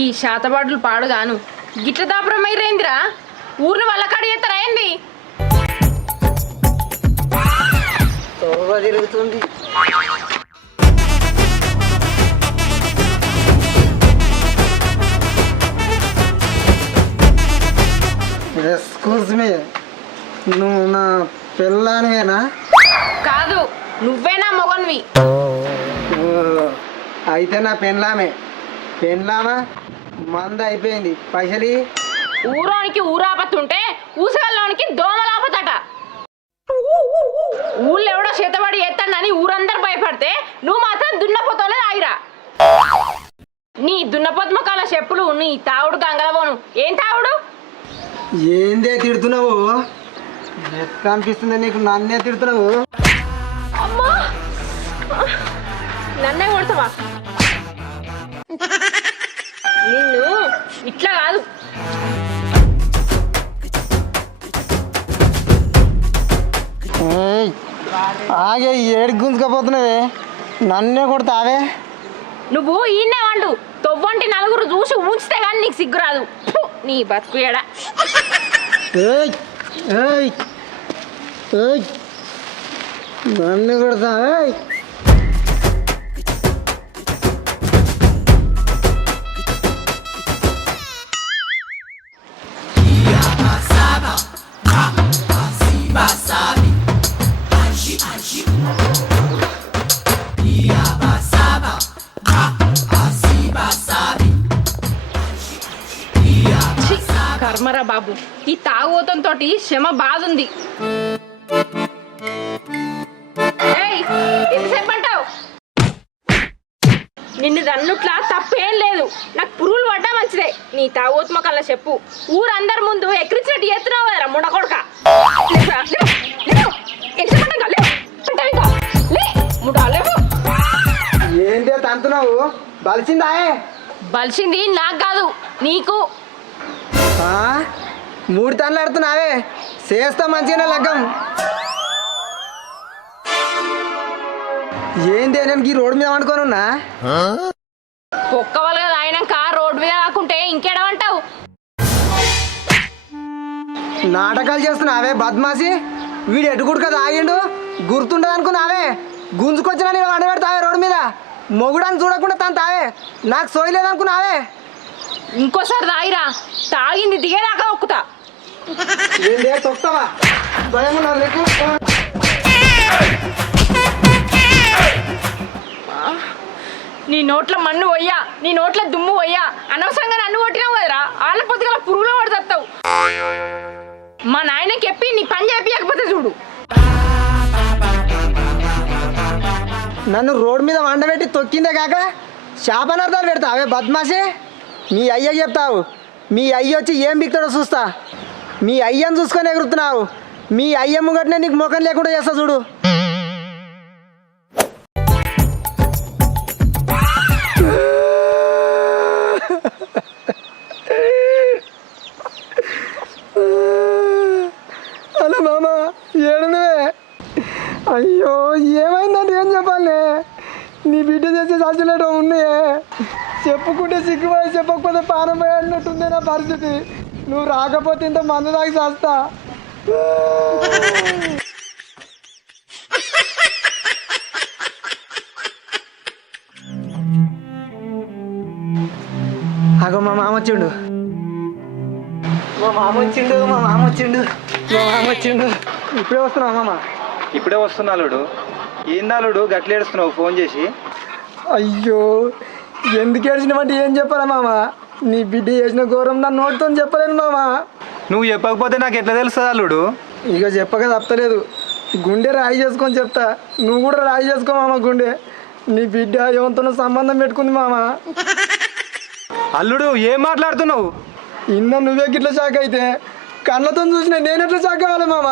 ఈ శాతబాటులు పాడుగాను గిట్ల దాపురమైరేందిరా ఊరిని వాళ్ళ కాడ చేస్తారా ఏంది తిరుగుతుంది ఎక్స్క్యూజ్ మీ నువ్వు నా పిల్లానివేనా? కాదు నువ్వేనా మొగన్వి అయితే నా పెన్లామే మంద అయిపోయింది పైసలి. ఊరోనికి ఊరాపత్తుంటే ఊసగల్లోనికి దోమలాపతట. ఊళ్ళో ఎవడో చేతబడి ఎత్తాడని ఊరందరూ భయపడితే నువ్వు మాత్రం దున్నపోతోలే ఆగిరా. నీ దున్నపోత్మకాల చెప్పులు నీ తావుడు గంగలబోను. ఏం తావుడు? ఏందే తిడుతున్నావు? ఎట్లా అనిపిస్తుంది నీకు? నన్నే తిడుతున్నావు? అమ్మా నన్నే కొడతావా? నిన్ను ఇట్లా కాదు. ఆగే ఏడు గుంజుకపోతున్నావే, నన్నే కొడతావే. నువ్వు ఈయనే వండు తొవ్వంటి నలుగురు చూసి ఉంచితే కానీ నీకు సిగ్గురాదు. నీ బతుకు ఏడా. నన్ను కొడతావే. కర్మరా బాబు, ఈ తాగుతంతో శ్రమ బాగుంది. ఎంతసేపు అంటావు? నిన్ను దన్నుట్లా తప్పేం లేదు. నాకు పురుగులు పడ్డా మంచిదే. నీ తాగోత్మ కల్లా చెప్పు. ఊరందరి ముందు ఎక్కిరించినట్టు చేస్తున్నావు కదరా ముండ కొడక. ఏంటే తంతున్నావు? బలిసిందా? బలిసింది నాకు కాదు నీకు. 3 తన్నులు ఆడుతున్నావే, చేస్తా మంచిగానే లగ్గం. ఏంటి నేను ఈ రోడ్డు మీద వండుకోనున్నా? ఒక్క వాళ్ళు కదా అయినాక రోడ్డు మీద కాకుంటే ఇంకేడమంటావు? నాటకాలు చేస్తున్నావే బద్మాసి. వీడు ఎటుకుడు కదా ఆగిండు, గుర్తుండదు అనుకున్నావే. గుంజుకొచ్చినా నేను వండబెడతావే రోడ్డు మీద. మొగుడాన్ని చూడకుండా తను తావే, నాకు సోయలేదనుకున్నావే. ఇంకోసారి తాగిరా, తాగింది దిగేదాకా ఒక్కుతా. తొక్తావా? నీ నోట్ల మన్ను పోయ్యా, నీ నోట్ల దుమ్ము పోయ్యా. అనవసరంగా నన్ను కొట్టినావు కదరా. ఆళ్ళ పొద్దుగల పురుగులో పడుతావు. మా నాయనకి చెప్పి నీ పని చేపియకపోతే చూడు. నన్ను రోడ్డు మీద వండబెట్టి తొక్కిందే కాక శాపనార్థాలు పెడతావే బద్మాసి. మీ అయ్యకి చెప్తావు. మీ అయ్య వచ్చి ఏం బిక్తాడో చూస్తా. మీ అయ్యను చూసుకొని ఎగురుతున్నావు. మీ అయ్య ముంగట్నే నీకు ముఖం లేకుండా చేస్తా చూడు. హలో మామ, ఏడునవే? అయ్యో ఏమైందంటే ఏం చెప్పాలి? నీ బిడ్డ చేసే సాధ్యలేటో ఉన్నాయే. చెప్పుకుంటే సిగ్గుపోయి చెప్పకపోతే పానం పోయి అన్నట్టుంది నా పరిస్థితి. నువ్వు రాకపోతే ఇంత మందు తాగి చేస్తా. అగో మా మామ వచ్చిండు. ఇప్పుడే వస్తున్నావు మామ? ఇప్పుడే వస్తున్నా అల్లుడు. ఏందాలుడు గట్ల ఏడుస్తున్నావు ఫోన్ చేసి? అయ్యో ఎందుకు ఏడ్చినావంటే ఏం చెప్పాలా మామ? నీ బిడ్డ చేసిన ఘోరం నా నోటితో చెప్పలేను మామ. నువ్వు చెప్పకపోతే నాకు ఎట్లా తెలుస్తుంది అల్లుడు? ఇక చెప్పక తప్పలేదు. గుండె రాయి చేసుకొని చెప్తా. నువ్వు కూడా రాయి చేసుకో మామ గుండె. నీ బిడ్డ ఎవరితోనో సంబంధం పెట్టుకుంది మామ. అల్లుడు ఏం మాట్లాడుతున్నావు? ఇన్న నువ్వే గిట్ల షాక్ అయితే కళ్ళతో చూసిన నేను ఎట్లా షాక్ అవ్వాలి మామ?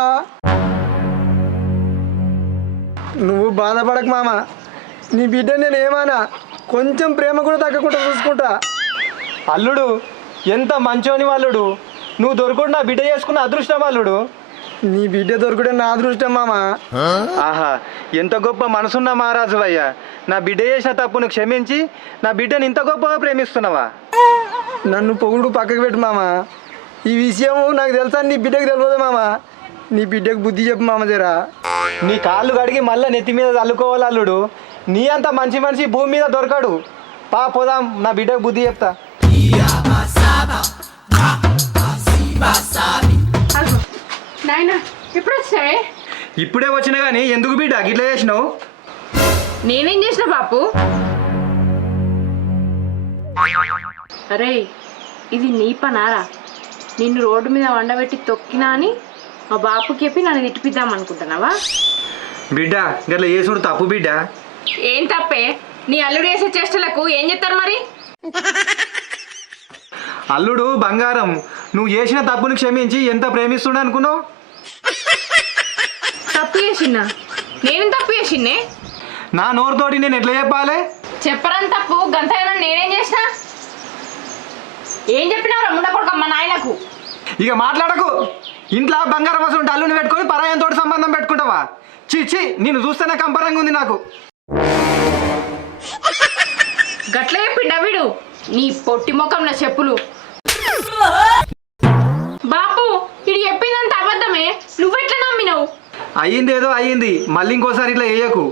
నువ్వు బాధపడక మామ. నీ బిడ్డ నేను ఏమానా కొంచెం ప్రేమ కూడా తగ్గకుండా చూసుకుంటా. అల్లుడు ఎంత మంచోని వాళ్ళుడు. నువ్వు దొరకకుండా నా బిడ్డ చేసుకున్న అదృష్టం అల్లుడు. నీ బిడ్డ దొరకడే నా అదృష్టం మామ. ఆహా ఎంత గొప్ప మనసున్న మహారాజు అయ్యా. నా బిడ్డ చేసిన తప్పును క్షమించి నా బిడ్డను ఇంత గొప్పగా ప్రేమిస్తున్నావా? నన్ను పొగుడు పక్కకు పెట్టు మామ. ఈ విషయం నాకు తెలుసా, నీ బిడ్డకు తెలియదు మామ. నీ బిడ్డకు బుద్ధి చెప్పు మామ జరా. నీ కాళ్ళు కడిగి మళ్ళీ నెత్తి మీద చల్లుకోవాలి అల్లుడు. నీ అంత మంచి మనిషి భూమి మీద దొరకడు. పోదాం, నా బిడ్డకు బుద్ధి చెప్తా. నాయనా ఎప్పుడు వచ్చావే? ఇప్పుడే వచ్చినా కానీ ఎందుకు బిడ్డ గిట్లా చేసినావు? నేనేం చేసిన బాపు? అరే ఇది నీ పనారా? నిన్ను రోడ్డు మీద వండబెట్టి తొక్కినా అని మా బాపుకి చెప్పి నన్ను తిట్టిపిద్దాం అనుకుంటున్నావా? బిడ్డ గట్లా చేసుడు తప్పు బిడ్డ. ఏం తప్పే? నీ అల్లుడు వేసే చేష్టలకు ఏం చెప్తారు మరి? అల్లుడు బంగారం, నువ్వు చేసిన తప్పును క్షమించి ఎంత ప్రేమిస్తుండ అనుకున్నావు? తప్పు చేసినా? నేను తప్పు చేసిన్నే? నా నోరుతోటి నేను ఎట్లా చెప్పాలి? చెప్పరని తప్పు గంతైనా నేనేం చేసినా? ఏం చెప్పినావు ముండ కొడుకు మా నాయనకు? ఇక మాట్లాడకు. ఇంట్లో బంగారం వస్తుంటే అల్లుని పెట్టుకొని పరాయంతో సంబంధం పెట్టుకుంటావా? చి నిన్ను చూస్తేనే కంపరంగా ఉంది నాకు. గట్ల చెప్పిండా వీడు? నీ పొట్టి ముఖంలో చెప్పులు. బాపు ఇది చెప్పిందంత అబద్ధమే, నువ్వెట్లా నమ్మినావు? అయ్యిందేదో అయ్యింది, మళ్ళీ ఇంకోసారి ఇట్లా వేయకు.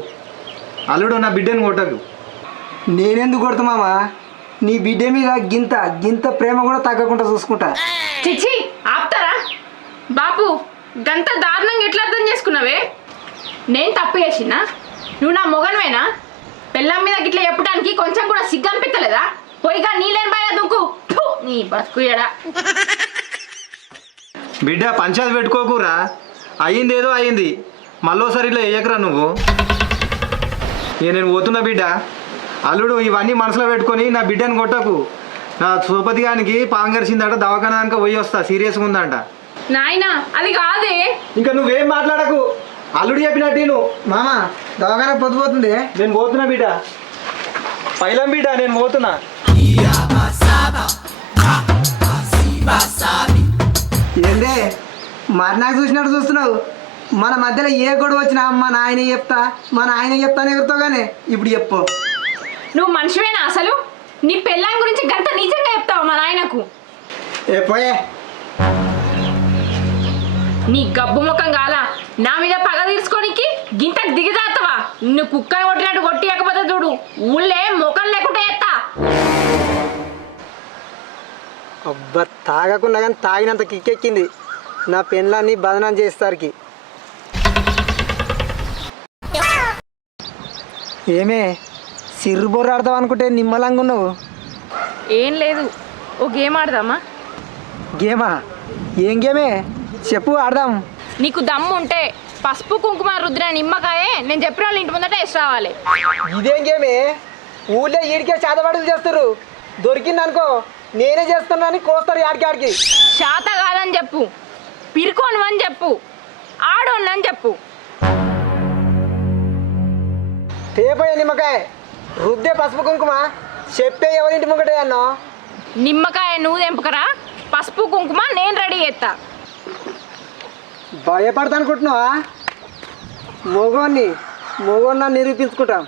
అల్లుడు నా బిడ్డను కొట్టకు. నేనెందుకు కొడతా మామ? నీ బిడ్డ మీద గింత గింత ప్రేమ కూడా తగ్గకుండా చూసుకుంటా. చిచ్చి ఆపుతారా? బాపు గంత దారుణంగా ఎట్లా అర్థం చేసుకున్నావే? నేను తప్పు చేసినా? నువ్వు నా మొగనువేనా? పెళ్ళం మీద గిట్లా చెప్పడానికి కొంచెం కూడా సిగ్గు అనిపించలేదా? పోయిగా నీలేని బాగా దుక్కు నీ బతుకు ఎడా. బిడ్డ పంచాయతీ పెట్టుకోకురా. అయ్యిందేదో అయ్యింది, మళ్ళోసారి ఇట్లా వేయకురా నువ్వు. ఇక నేను పోతున్నా బిడ్డ. అల్లుడు ఇవన్నీ మనసులో పెట్టుకొని నా బిడ్డను కొట్టకు. నా సోపతి గానికి పాంగరిసిందట, దవాఖానాక పోయి వస్తా, సీరియస్గా ఉందంట. నాయనా అది కాదే. ఇంకా నువ్వేం మాట్లాడకు. అల్లుడు చెప్పినట్టు నువ్వు. మామ దవాఖాన పొద్దుపోతుంది. నేను పోతున్నా బిడ్డ. పైలం బిడ్డ, నేను పోతున్నా. ఏందే మరి నాకు చూసినట్టు చూస్తున్నావు? మన మధ్యలో ఏ గొడవ వచ్చినా మా నాయన చెప్తా, మా నాయన చెప్తానే ఎగురుతావు. కానీ ఇప్పుడు చెప్పు. నువ్వు మనిషివేనా అసలు? నీ పెళ్ళాం గురించి గంత నిజంగా చెప్తావు మా నాయనకు? ఏ పోయే. నీ గబ్బు ముఖం కాల నా మీద పగ తీర్చుకోనికి గింతకు దిగజాతవా? నిన్ను కుక్కని కొట్టినట్టు కొట్టియకపోతే చూడు ఊళ్ళే ముఖం లేకుండా ఎత్తా. అబ్బా తాగకుండా కానీ తాగినంత కిక్కెక్కింది నా పెళ్ళాన్ని బదనాం చేసేసరికి. ఏమే సిర్రు బొర్ర ఆడతావు అనుకుంటే నిమ్మలంగా ఉన్నావు. ఏం లేదు, ఓ గేమ్ ఆడదామా? గేమా? ఏం గేమే చెప్పు, ఆడదాం. నీకు దమ్ము ఉంటే పసుపు కుంకుమ రుద్ర నిమ్మకాయే నేను చెప్పిన వాళ్ళ ఇంటి ముందట వేసి రావాలి. ఇదేం గేమే? ఊళ్ళో ఈడికే చేతబడులు చేస్తారు, దొరికింది అనుకో నేనే చేస్తున్నానని కోస్తారు ఆడికి. శాత కాదని చెప్పు, పిరుకోను అని చెప్పు, ఆడోను అని చెప్పు. తేపోయే నిమ్మకాయ రుద్దే పసుపు కుంకుమ చెప్పే ఎవరింటి ముంగటే అన్నా. నిమ్మకాయ నువ్వు తెంపకరా, పసుపు కుంకుమ నేను రెడీ చేస్తా. భయపడతా అనుకుంటున్నావా? మొగోన్న నిరూపించుకుంటాం.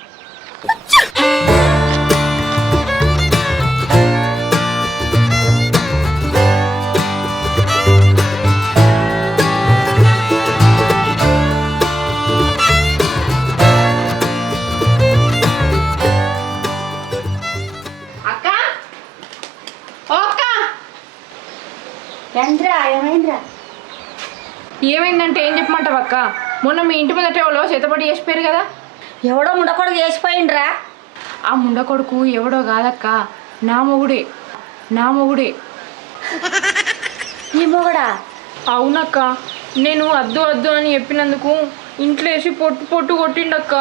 ఏమైందంటే ఏం చెప్పమంటావు అక్క? మొన్న మీ ఇంటి ముందట ఎవరో చేతబడి చేసిపోయారు కదా. ఎవడో ముండకొడుకు చేసిపోయిండ్రా? ఆ ముండ కొడుకు ఎవడో కాదక్క, నా మొగుడే. నీ మొగడా? అవునక్క, నేను వద్దు వద్దు అని చెప్పినందుకు ఇంట్లో వేసి పొట్టు కొట్టిండక్క.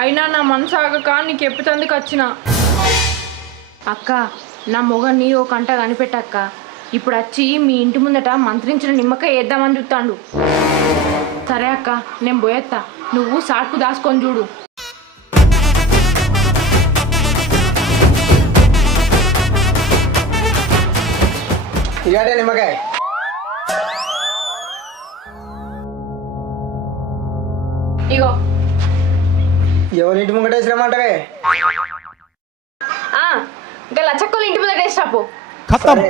అయినా నా మనసు ఆగక నీకు ఎప్పుతందుకు వచ్చిన. అక్క నా మొగన్ని ఓ కంట కనిపెట్టక్క. ఇప్పుడు వచ్చి మీ ఇంటి ముందట మంత్రించిన నిమ్మకాయ వేద్దామని చూస్తాడు. సరే అక్క నేను పోయేస్తా, నువ్వు సాటుకు దాసుకొని చూడు. ఇలాంటి నిమ్మకాయ ఇగో. ఎవరింటి ముంగట వేసినామంటవే? ఇంకా లచ్చక్కలు ఇంటి ముందట వేసిరాపు. खत्म।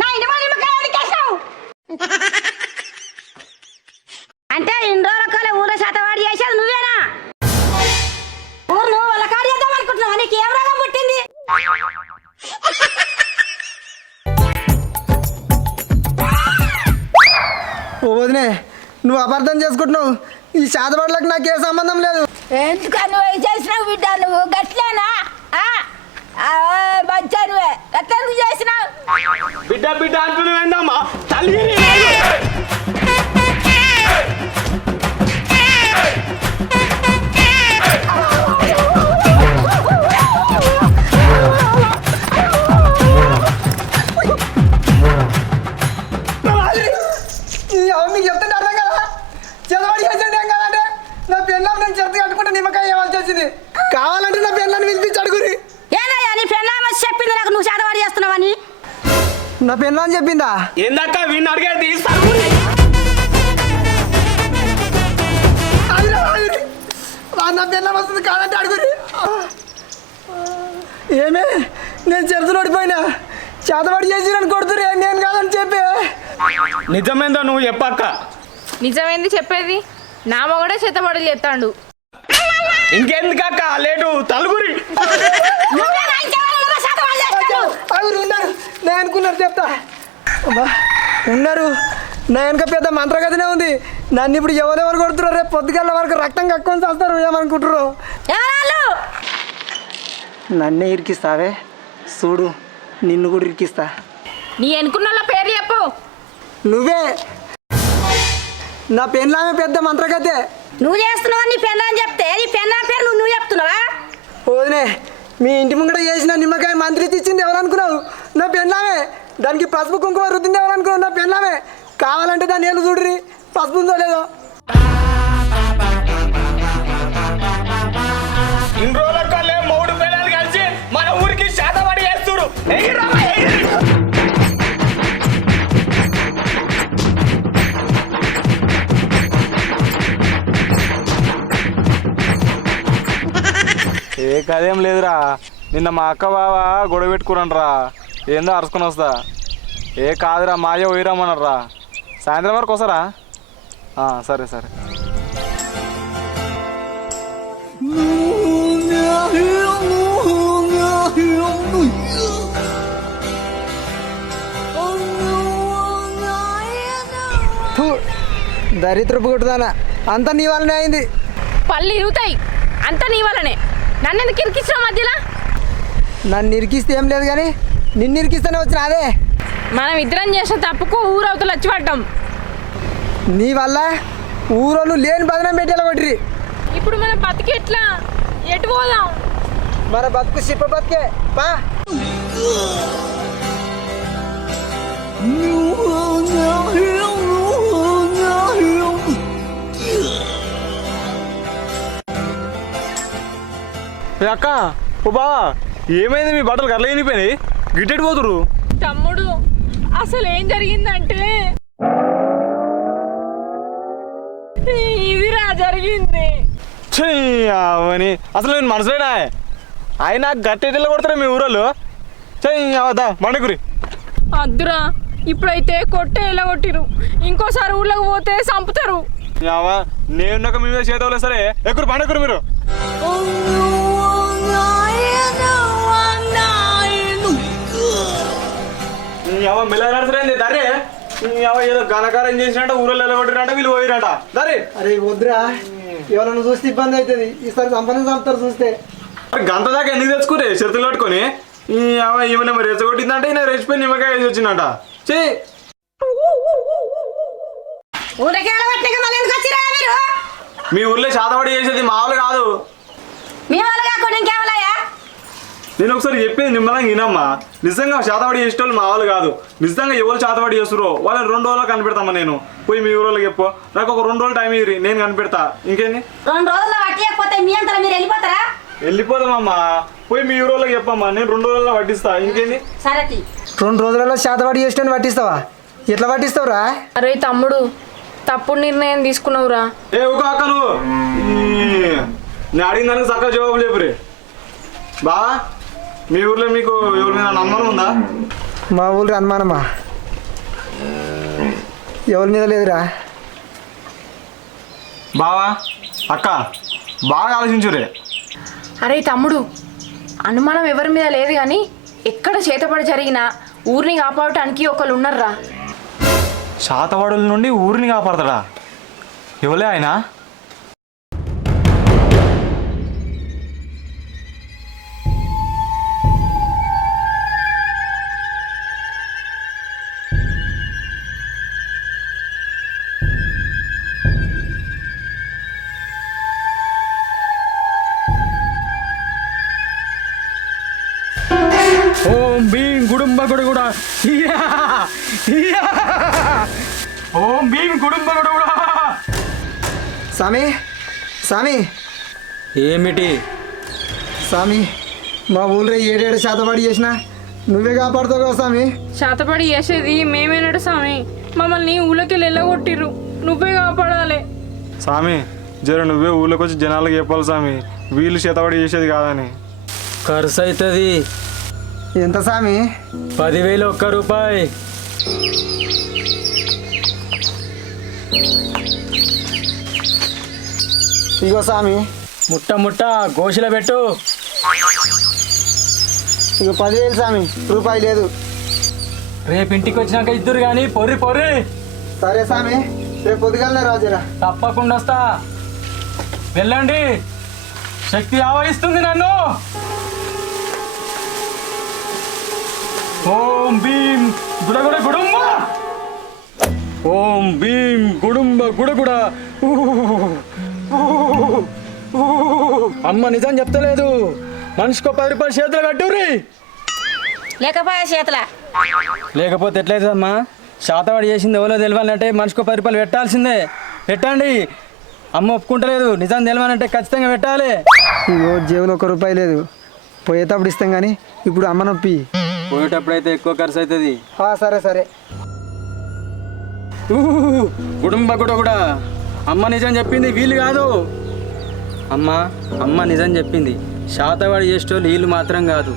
నా ఇంటి ముందు నిమ్మకాయ ఉడికేసినావు. అంటే ఇన్ని రోజుల కాలం ఊళ్ళో శాతవాడి చేసేది నువ్వేనా? ఊరు నువ్వు వాళ్ళ కాడి చేద్దాం అనుకుంటున్నావా? నీకు ఏం రోగం పుట్టింది? ఓ వదినే, నువ్వు అపార్థం చేసుకుంటున్నావు. ఈ శాతవాడలకు నాకే సంబంధం లేదు. ఎందుకని నువ్వు చేసినావు బిడ్డ? నువ్వు గట్లేనా? మంచిగా నువ్వే గట్ల నువ్వు చేసినావు. బిడ్డ బిడ్డ అంటున్నావేందమ్మా తల్లి మీకు చెప్తుంటే అర్థం కదా, చదవడి చేసేది ఏం కాదంటే నా పెళ్ళాం నేను చెత్త కట్టుకుంటే నిమ్మకాయ ఇవ్వాల్సి వచ్చింది. కావాలంటే నా పెళ్ళాన్ని పిలిపించి అడుగురి. ఏనయ్యా నీ పెళ్ళామ చెప్పింది నాకు నువ్వు శాతవాడి చేస్తున్నావని? నా పెళ్ళాన్ని చెప్పిందా? ఏందక్క వీడిని అడిగేది నా పెళ్ళాం వస్తుంది కాదంటే అడుగురి. ఏమే నేను చెరుతులు ఓడిపోయినా, చేతబడి చేసి నన్ను కొడుతురే, నేను కాదని చెప్పే. నిజమేందో నువ్వు చెప్పక్క. నిజమేంది చెప్పేది? నా మొగడే చేతబడులు చేస్తాడు. ఇంకెందుకక్క లేటు తలుగురి అవును ఉన్నారు, నేను అనుకున్నారు చెప్తా. అబ్బా ఉన్నారు, నా వెనక పెద్ద మంత్రగతినే ఉంది. నన్ను ఇప్పుడు ఎవరెవరు కొడుతున్నారు, రేపు పొద్దుగల్ల వరకు రక్తం కక్కుని చేస్తారు ఏమనుకుంటారు. నన్నే ఇరికిస్తావే చూడు, నిన్ను కూడా ఇరికిస్తా. నీ ఎన్నుకున్న వాళ్ళ పేరు చెప్పు. నువ్వే నా పెళ్ళామే పెద్ద మంత్రగతే. నువ్వు చేస్తున్నావా? నీ పెళ్ళాని చెప్తే నీ పెళ్ళాం పేరు నువ్వు చెప్తున్నావా? వదినే, మీ ఇంటి ముంగట చేసిన నిమ్మకాయ మంత్రి ఇచ్చింది ఎవరనుకున్నావు? నా పెళ్ళామే. దానికి పసుపు కుంకుమ రుద్దింది ఎవరనుకున్నావు? నా పెళ్ళామే. కావాలంటే దాన్ని ఏళ్ళు చూడరి, పసుపు ఉందో లేదో. ఇన్ని రోజుల కల్లే మూడు పిల్లలు కలిసి మన ఊరికి శాతపడి చేస్తురు. ఏ కదేం లేదురా, నిన్న మా అక్క బావ గొడవ పెట్టుకురంట్రా, ఏందో అరుచుకొని వస్తా. ఏ కాదురా మాయ పోయిరామన్నారా, సాయంత్రం వరకు వస్తారా? సరే సరే. దరిద్రపు కొట్టుదానా, అంతా నీ వల్లనే అయింది. పళ్ళు ఇరుగుతాయి, అంతా నీ వల్లనే. నన్ను ఎందుకు ఇరికించిన మధ్యలో? నన్ను ఇరికిస్తే ఏం లేదు కానీ నిన్ను ఇరికిస్తేనే వచ్చిన అదే. మనం ఇద్దరం చేసిన తప్పుకు ఊరవతలు వచ్చి పడ్డాం. నీ వల్ల ఊరోళ్ళు లేని బదనం పెట్టేలా కొట్టిరి. ఇప్పుడు మనం బతికి ఎట్లా? ఎటు పోదాం? మన బతుకు సిప్ప బతికే పా. అక్క ఓ బావా, ఏమైంది? మీ బట్టలు గర్ల అయిపోయినాయి, గిట్టెట్టు పోతురు? తమ్ముడు, అసలు ఏం జరిగిందంటే ఇదిరా జరిగింది. అవని అసలు నేను మనసులేనా? ఆయన గట్టెట్లో కొడతారా మీ ఊరోళ్ళు? అవద్దా బండకురి. అద్దురా, ఇప్పుడైతే కొట్టే ఎలా కొట్టిరు, ఇంకోసారి ఊళ్ళకి పోతే చంపుతారు. నేనున్నాక మీ మీద చేతవలే. సరే ఎక్కురు బండకురు మీరు. మెల్లరాడుతురేంది దరే, ఏదో ఘనకారం చేసినట్ట ఊళ్ళో ఎలా కొట్టిరంట, వీళ్ళు పోయిరంట దరే. అరే వద్దురా, ఎవరన్నా చూస్తే ఇబ్బంది అవుతుంది. ఈసారి సంపన్న చంపుతారు చూస్తే. గంత దాకా ఎందుకు తెచ్చుకురే చేతులు కట్టుకొని? ఈమె మరి రెచ్చగొట్టిందంటే ఈయన రెచ్చిపోయి నిమ్మకాయ వేసి వచ్చిందంట. ఊరికే మళ్ళీ ఎందుకు వచ్చిరా మీరు? మీ ఊర్లో శాతవాడి చేసేది మామూలు కాదు. మీ వాళ్ళు కాకుండా ఇంకేమలయ్యా? నేను ఒకసారి చెప్పింది నిమ్మలంగా వినమ్మా. నిజంగా శాతవాడి చేసేటోళ్ళు మా వాళ్ళు కాదు. నిజంగా ఎవరు శాతవాడి చేస్తురో వాళ్ళని 2 రోజుల్లో కనిపెడతామా. నేను పోయి మీ ఊరోళ్ళకి చెప్పు, నాకు ఒక 2 రోజులు టైం ఇవ్వరి, నేను కనిపెడతా. ఇంకేంది 2 రోజుల్లో పట్టియకపోతే మీ అంతా మీరు వెళ్ళిపోతారా? వెళ్ళిపోదామమ్మా. పోయి మీ ఊరోళ్ళకి చెప్పమ్మా, నేను 2 రోజుల్లో పట్టిస్తా. ఇంకేంది? సరే 2 రోజులలో శాతవాడి చేసిన పట్టిస్తావా? ఎట్లా పట్టిస్తావురా? అరే తమ్ముడు, తప్పుడు నిర్ణయం తీసుకున్నావురా. ఏ ఒక అక్క నువ్వు నేను అడిగిన దానికి చక్కగా జవాబు లేపురే. బావా, మీ ఊర్లో మీకు ఎవరి మీద అనుమానం ఉందా? మా ఊళ్ళో అనుమానమా? ఎవరి మీద లేదురా. బావా అక్క బాగా ఆలోచించురే. అరే తమ్ముడు, అనుమానం ఎవరి మీద లేదు కానీ ఎక్కడ చేతపడి జరిగినా ఊరిని కాపాడటానికి ఒకళ్ళు ఉన్నారా. శాతవాడుల నుండి ఊరిని కాపాడతాడా? ఎవలే ఆయన? ఓం భీం గుడుంబగుడు కూడా ఓం భీం గుడుంబగుడు కూడా. స్వామి స్వామి ఏమిటి స్వామి, మా ఊళ్ళో 7 శాతవాడి చేసినా నువ్వే కాపాడుతావు కదా స్వామి. చేతపడి చేసేది మేమేనడు స్వామి. మమ్మల్ని ఊళ్ళకి వెళ్ళగొట్టిర్రు, నువ్వే కాపాడాలి. స్వామి జర నువ్వే ఊళ్ళోకి వచ్చి జనాలకు చెప్పాలి స్వామి, వీళ్ళు శాతవాడి చేసేది కాదని. ఖర్చు అవుతుంది ఎంత స్వామి? 10,000 ఒక్క రూపాయి. ఇగో స్వామి, ముట్ట గోషిలో పెట్టు. ఇగో 10,000 స్వామి, రూపాయి లేదు. రేపు ఇంటికి వచ్చినాక ఇద్దరు కానీ పొర్రి. సరే స్వామి, రేపు పొద్దుగాలనే రాజురా. తప్పకుండా వస్తా. వెళ్ళండి, శక్తి ఆవహిస్తుంది నన్ను. ఓం భీం గుడగుడ గుడుంబ. ఓం భీం గుడుంబ గుడగుడ. అమ్మ నిజం చెప్తలేదు. మనిషికో 10 రూపాయలు చేతులు కట్టుర్రి. లేకపోయా చేతుల లేకపోతే ఎట్లయితుందమ్మా? శాతవాడి చేసింది ఎవరో తెలియాలంటే మనిషికో 10 రూపాయలు పెట్టాల్సిందే. పెట్టండి. అమ్మ ఒప్పుకుంటలేదు. నిజం తెలియాలంటే ఖచ్చితంగా పెట్టాలి. ఇగో జేబులో 1 రూపాయి లేదు. పోయేటప్పుడు ఇస్తాం కానీ ఇప్పుడు అమ్మ నొప్పి. పోయేటప్పుడు అయితే ఎక్కువ ఖర్చు అవుతుంది. సరే. కుటుంబ కూడా అమ్మ నిజం చెప్పింది, వీళ్ళు కాదు. అమ్మ నిజం చెప్పింది. శాతవాడి చేసేటోళ్ళు వీళ్ళు మాత్రం కాదు,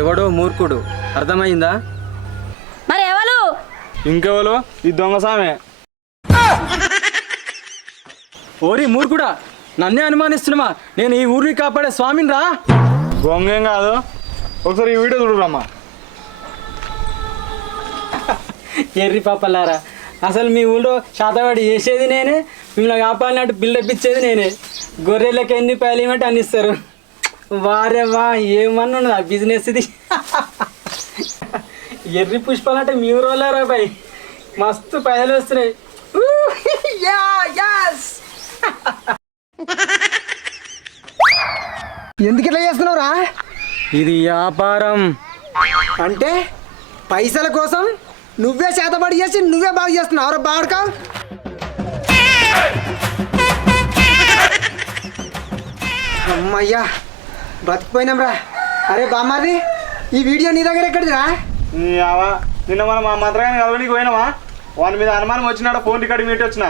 ఎవడో మూర్ఖుడు. అర్థమైందా? మరి ఎవరు? ఇంకెవరు? ఈ దొంగ సామె. ఓరి మూర్ఖుడా, నన్నే అనుమానిస్తున్నామా? నేను ఈ ఊరిని కాపాడే స్వామిని రా. దొంగేం కాదు, ఒకసారి ఈ వీడియో చూడరమ్మా. ఎర్రి పాపలారా, అసలు మీ ఊళ్ళో శాతవాడి చేసేది నేనే, మిమ్మల్ని కాపాడినట్టు బిల్డప్ ఇచ్చేది నేనే. గొర్రెలకి ఎన్ని పాయలు ఏమంటే అన్ని ఇస్తారు. వారే వా, ఏమన్నా ఉన్నది ఆ బిజినెస్ ఇది. ఎర్రి పుష్పాలు అంటే మీ ఊరోళ్ళారా బాయ్, మస్తు పైసలు వస్తున్నాయి. ఎందుకు ఇట్లా చేస్తున్నావురా? ఇది వ్యాపారం. అంటే పైసల కోసం నువ్వే శాతపడి చేసి నువ్వే బాగా చేస్తున్నావు రా బాడక. అమ్మయ్యా, బతికిపోయినాం రా. అరే బామ్మాది, ఈ వీడియో నీ దగ్గర ఎక్కడిదిరా? నిన్న మనం మా మంత్రగాని కలవడానికి పోయినావా? వాని మీద అనుమానం వచ్చినాడు, ఫోన్ రికార్డింగ్ పెట్టి వచ్చిన.